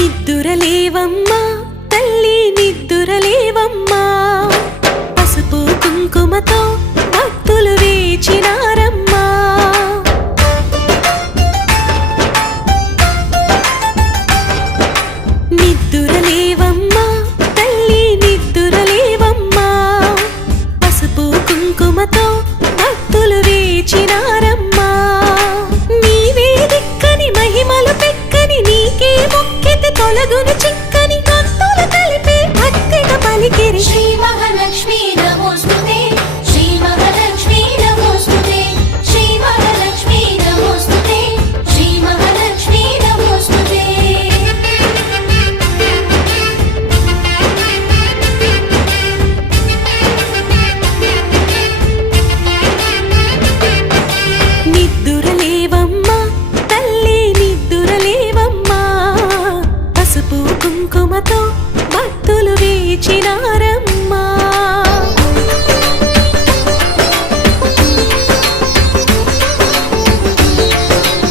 నిద్దురలేవమ్మా తల్లి నిద్దురలేవమ్మా పసుపు కుంకుమతో భక్తులు వేచినారమ్మా నిద్దురలేవమ్మా తల్లి నిద్దురలేవమ్మా పసుపు కుంకుమతో భక్తులు వేచినారమ్మా నీవే దిక్కని మహిమలు పెక్కని నీకే మొక్కితే తొలగును చిక్కని భక్తులు కలిపి భక్తిగా పలికిరి శ్రీ మహాలక్ష్మీ నమోస్తుతే శ్రీ మహాలక్ష్మీ నమోస్తుతే శ్రీ మహాలక్ష్మీ నమోస్తుతే శ్రీ మహాలక్ష్మీ నమోస్తుతే నిద్దురలేవమ్మా తల్లి నిద్దురలేవమ్మా పసుపు కుంకుమతో భక్తులు వేచినారమ్మా